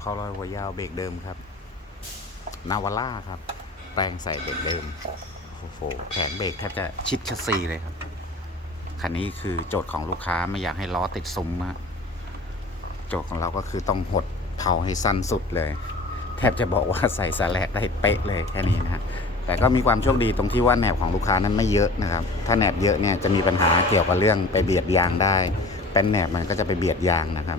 เข้าลอยหัวยาวเบรกเดิมครับ นาวาร่าครับแปลงใส่เบรกเดิมโอ้โหแผงเบรกแทบจะชิดชัสซีเลยครับ คันนี้คือโจทย์ของลูกค้าไม่อยากให้ล้อติดซุ้มนะโจทย์ของเราก็คือต้องหดเผาให้สั้นสุดเลย แทบจะบอกว่าใส่สแลกได้เป๊ะเลยแค่นี้นะฮะแต่ก็มีความโชคดีตรงที่ว่าแหนบของลูกค้านั้นไม่เยอะนะครับ ถ้าแหนบเยอะเนี่ยจะมีปัญหาเกี่ยวกับเรื่องไปเบียดยางได้ เป็นแหนบมันก็จะไปเบียดยางนะครับ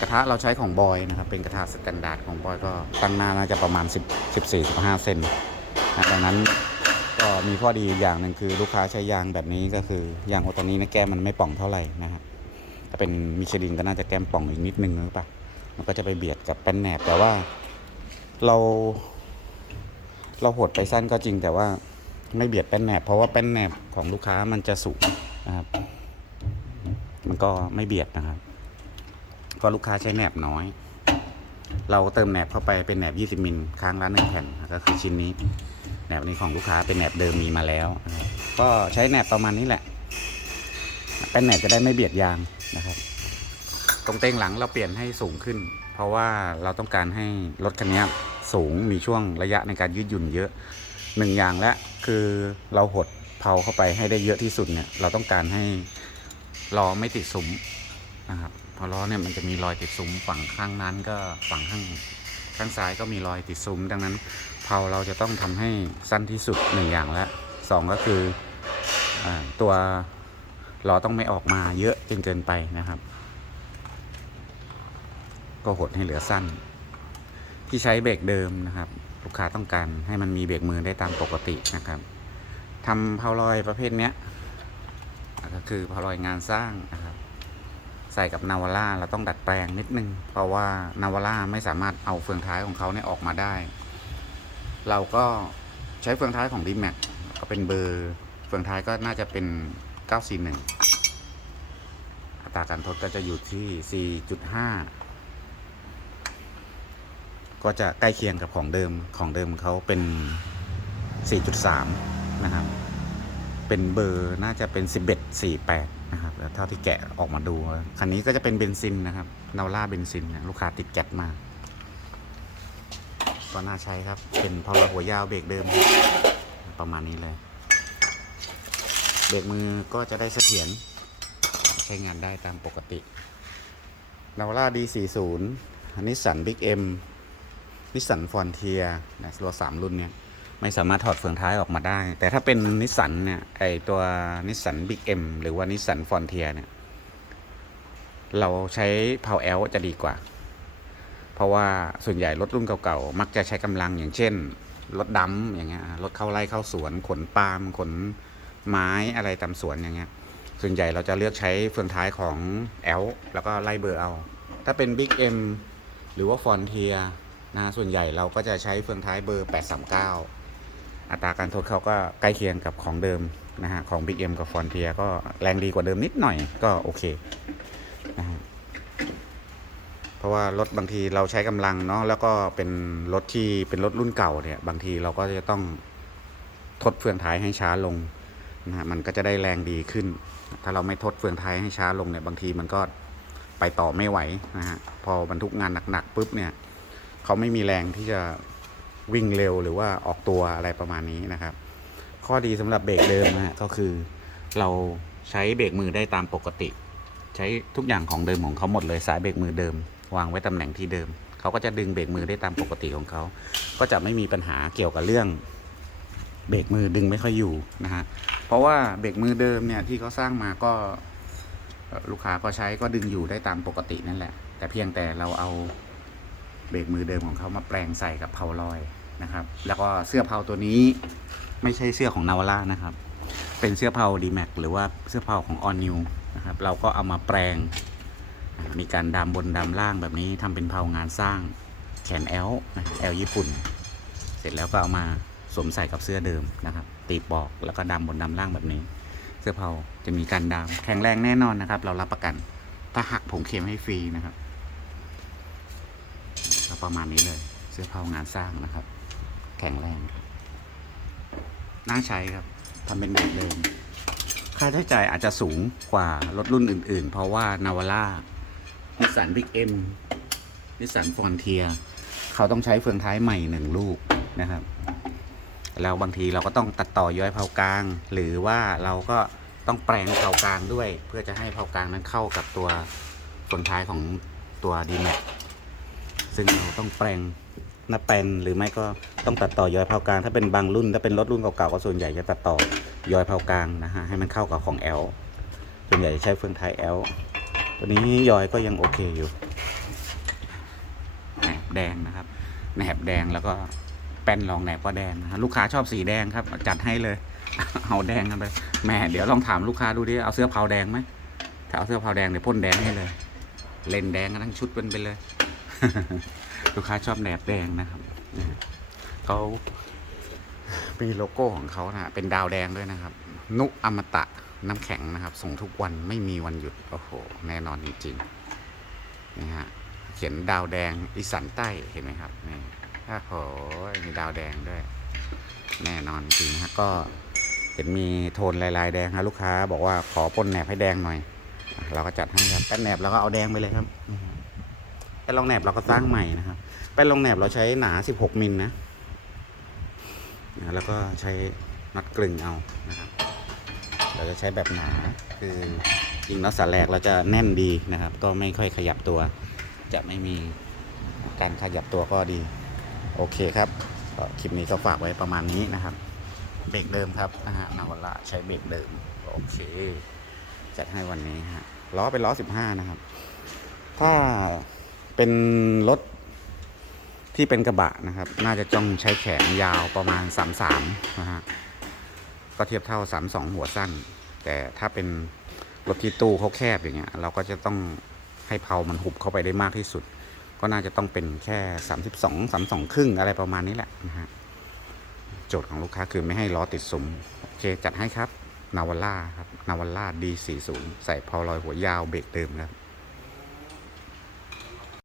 กระทะเราใช้ของบอยนะครับ เป็นกระทะสแตนดาร์ดของบอยก็ตั้งหน้าน่าจะประมาณ 10 14 15 เซนนะดังนั้นก็มีข้อดีอย่างหนึ่งคือลูกค้าใช้ยางแบบนี้ก็คือยางโอตัวนี้นะแก้มมันไม่ป่องเท่าไหร่นะครับถ้าเป็นมิชลินก็น่าจะแก้มป่องอีกนิดนึงหรือเปล่ามันก็จะไปเบียดกับแป้นแหนบแต่ว่าเรา เราหดไปสั้นก็จริงแต่ว่าไม่เบียดแป้นแหนบเพราะว่าแป้นแหนบของลูกค้ามันจะสูงนะครับ มันก็ไม่เบียดนะครับ เพราะลูกค้าใช้แหนบน้อย เราเติมแหนบเข้าไปเป็นแหนบ 20 มิลค้างละหนึ่งแผ่นก็คือชิ้นนี้แหนบนี้ของลูกค้าเป็นแหนบเดิมมีมาแล้ว ก็ใช้แหนบประมาณนี้แหละเป็นแหนบจะได้ไม่เบียดยางนะครับ ตรงเต้งหลังเราเปลี่ยนให้สูงขึ้น เพราะว่าเราต้องการให้รถคันนี้สูงมีช่วงระยะในการยืดหยุ่นเยอะหนึ่งอย่างและคือเราหดเพาเข้าไปให้ได้เยอะที่สุดเนี่ย เราต้องการให้ล้อไม่ติดซุ้มนะครับ พราะล้อเนี่ยมันจะมีรอยติดซุ้มฝั่งข้างนั้นก็ฝั่งข้างข้างซ้ายก็มีรอยติดซุ้ม ดังนั้นเพาเราจะต้องทำให้สั้นที่สุดหนึ่งอย่างและสองก็คืออตัวล้อต้องไม่ออกมาเยอะจนเกินไปนะครับ ก็หดให้เหลือสั้น ที่ใช้เบรกเดิมนะครับ ลูกค้าต้องการให้มันมีเบรกมือได้ตามปกตินะครับทำเพาลอยประเภทเนี้ยก็คือเพาลอยงานสร้างนะครับ ใส่กับนาวาร่าเราต้องดัดแปลงนิดนึง เพราะว่านาวาร่าไม่สามารถเอาเฟืองท้ายของเขาเนี่ยออกมาได้ เราก็ใช้เฟืองท้ายของ d m a x ก็เป็นเบอร์ เฟืองท้ายก็น่าจะเป็น 941 อัตราการทดก็จะอยู่ที่ 4.5 ก็จะใกล้เคียงกับของเดิมของเดิมเขาเป็น 4.3 นะครับ เป็นเบอร์น่าจะเป็น 1148 นะครับแล้วเท่าที่แกะออกมาดู คันนี้ก็จะเป็นเบนซินนะครับนาวล่าเบนซินนะลูกค้าติดแก๊สมาก็น่าใช้ครับ เป็นพอลหัวยาวเบรกเดิม ประมาณนี้เลย เบรกมือก็จะได้เสถียรใช้งานได้ตามปกตินาวล่า D40 นิสสันบิ๊กเอ็มนิสสันฟอนเทียนะรถสามรุ่นเนี่ย ไม่สามารถถอดเฟืองท้ายออกมาได้ แต่ถ้าเป็นนิสสันเนี่ยไอตัวนิสสันบิ๊กเอ็มหรือว่านิสสันฟอนเทียเนี่ย เราใช้เพาแอลจะดีกว่า เพราะว่าส่วนใหญ่รถรุ่นเก่าๆ มักจะใช้กำลังอย่างเช่น รถดำอย่างเงี้ยรถเข้าไร่เข้าสวน ขนปาล์มขนไม้อะไรตามสวนอย่างเงี้ยส่วนใหญ่เราจะเลือกใช้เฟืองท้ายของแอลแล้วก็ไล่เบอร์เอา ถ้าเป็นบิ๊กเอ็มหรือว่าฟอนเทียนะส่วนใหญ่เราก็จะใช้เฟืองท้ายเบอร์ 839 อัตราการทดเขาก็ใกล้เคียงกับของเดิมนะฮะของ Big M กับ Frontier ก็แรงดีกว่าเดิมนิดหน่อยก็โอเคนะฮะเพราะว่ารถบางทีเราใช้กำลังเนาะแล้วก็เป็นรถที่เป็นรถรุ่นเก่าเนี่ย บางทีเราก็จะต้องทดเฟืองท้ายให้ช้าลงนะฮะมันก็จะได้แรงดีขึ้น ถ้าเราไม่ทดเฟืองท้ายให้ช้าลงเนี่ยบางทีมันก็ไปต่อไม่ไหวนะฮะพอบรรทุกงานหนักๆปุ๊บเนี่ยเขาไม่มีแรงที่จะ วิ่งเร็วหรือว่าออกตัวอะไรประมาณนี้นะครับ ข้อดีสำหรับเบรกเดิมนะฮะก็คือ เราใช้เบรกมือได้ตามปกติ ใช้ทุกอย่างของเดิมของเขาหมดเลยสายเบรกมือเดิม วางไว้ตำแหน่งที่เดิม เขาก็จะดึงเบรกมือได้ตามปกติของเขา ก็จะไม่มีปัญหาเกี่ยวกับเรื่องเบรกมือดึงไม่ค่อยอยู่นะฮะ เพราะว่าเบรกมือเดิมเนี่ยที่เขาสร้างมาก็ลูกค้าก็ใช้ก็ดึงอยู่ได้ตามปกตินั่นแหละ แต่เพียงแต่เราเอา เบรกมือเดิมของเขามาแปลงใส่กับเพาลอยนะครับ แล้วก็เสื้อเพาตัวนี้ไม่ใช่เสื้อของนาวาร่านะครับ เป็นเสื้อเพาดีแม็กหรือว่าเสื้อเพาของออนนิวนะครับ เราก็เอามาแปลง มีการดำบนดำล่างแบบนี้ทำเป็นเพางานสร้างแขนแอลนะแอลญี่ปุ่น เสร็จแล้วก็เอามาสวมใส่กับเสื้อเดิมนะครับ ตีปอกแล้วก็ดำบนดำล่างแบบนี้ เสื้อเพาจะมีการดำแข็งแรงแน่นอนนะครับ เรารับประกัน ถ้าหักผงเข็มให้ฟรีนะครับ ก็ประมาณนี้เลย เสื้อผ้างานสร้างนะครับ แข็งแรงครับน่าใช้ครับทำเป็นแบบเดิม ค่าใช้จ่ายอาจจะสูงกว่ารถรุ่นอื่น ๆ เพราะว่านาวาร่านิสสันบิ๊กเอ็มนิสสันฟอนเทียเขาต้องใช้เฟืองท้ายใหม่หนึ่งลูกนะครับแล้วบางทีเราก็ต้องตัดต่อย้อยเผากลาง หรือว่าเราก็ต้องแปลงเผากลางด้วย เพื่อจะให้เผากลางนั้นเข้ากับตัวเฟืองท้ายของตัวดีแม็ก ซึ่งเราต้องแปลงหน้าแปลนหรือไม่ก็ต้องตัดต่อย้อยเผากลาง ถ้าเป็นบางรุ่นถ้าเป็นรถรุ่นเก่าๆก็ส่วนใหญ่จะตัดต่อย้อยเผากลางนะฮะให้มันเข้ากับของ L ส่วนใหญ่จะใช้เฟืองท้าย L ตัวนี้ย้อยก็ยังโอเคอยู่แหนบแดงนะครับแหนบแดงแล้วก็แป้นรองแหนบก็แดงนะลูกค้าชอบสีแดงครับ จัดให้เลย เอาแดงกันไปแหม่เดี๋ยวลองถามลูกค้าดูดิเอาเสื้อเผาแดงไหมถ้าเอาเสื้อเผาแดงเดี๋ยวพ่นแดงให้เลย เล่นแดงกันทั้งชุดเป็นไปเลย ลูกค้าชอบแหนบแดงนะครับเขามีโลโก้ของเขานะเป็นดาวแดงด้วยนะครับ นุอมตะน้ำแข็งนะครับ ส่งทุกวันไม่มีวันหยุด โอ้โห แน่นอนจริงๆนี่ฮะเขียนดาวแดงอีสานใต้เห็นไหมครับนี่โอ้โหมีดาวแดงด้วย แน่นอนจริงฮะก็เห็นมีโทนลายๆแดงนะลูกค้า บอกว่าขอพ่นแหนบให้แดงหน่อย เราก็จัดให้ครับแป้นแหนบเราก็เอาแดงไปเลยครับ เป็นรองแหนบเราก็สร้างใหม่นะครับแป้นรองแหนบเราใช้หนา 16มิลนะนะแล้วก็ใช้น็อตกลึงเอานะครับ เราจะใช้แบบหนาคือยิงน็อตสาแหลกเราจะแน่นดีนะครับ ก็ไม่ค่อยขยับตัว จะไม่มีการขยับตัวก็ดี โอเคครับคลิปนี้ก็ฝากไว้ประมาณนี้นะครับ เบรกเดิมครับนะฮะนาวาระใช้เบรกเดิม โอเค จัดให้วันนี้ฮะล้อเป็นล้อ 15 นะครับ ถ้า เป็นรถที่เป็นกระบะนะครับ น่าจะต้องใช้แขนยาวประมาณ 33นะฮะ ก็เทียบเท่า 32 หัวสั้น แต่ถ้าเป็นรถที่ตู้เขาแคบอย่างเงี้ย เราก็จะต้องให้เพามันหุบเข้าไปได้มากที่สุด ก็น่าจะต้องเป็นแค่ 32 32 ครึ่งอะไรประมาณนี้แหละนะฮะ โจทย์ของลูกค้าคือไม่ให้ล้อติดสุมโอเค จัดให้ครับนาวาร่าครับนาวาร่า D40 ใส่เพาลอยหัวยาวเบรกเดิมครับ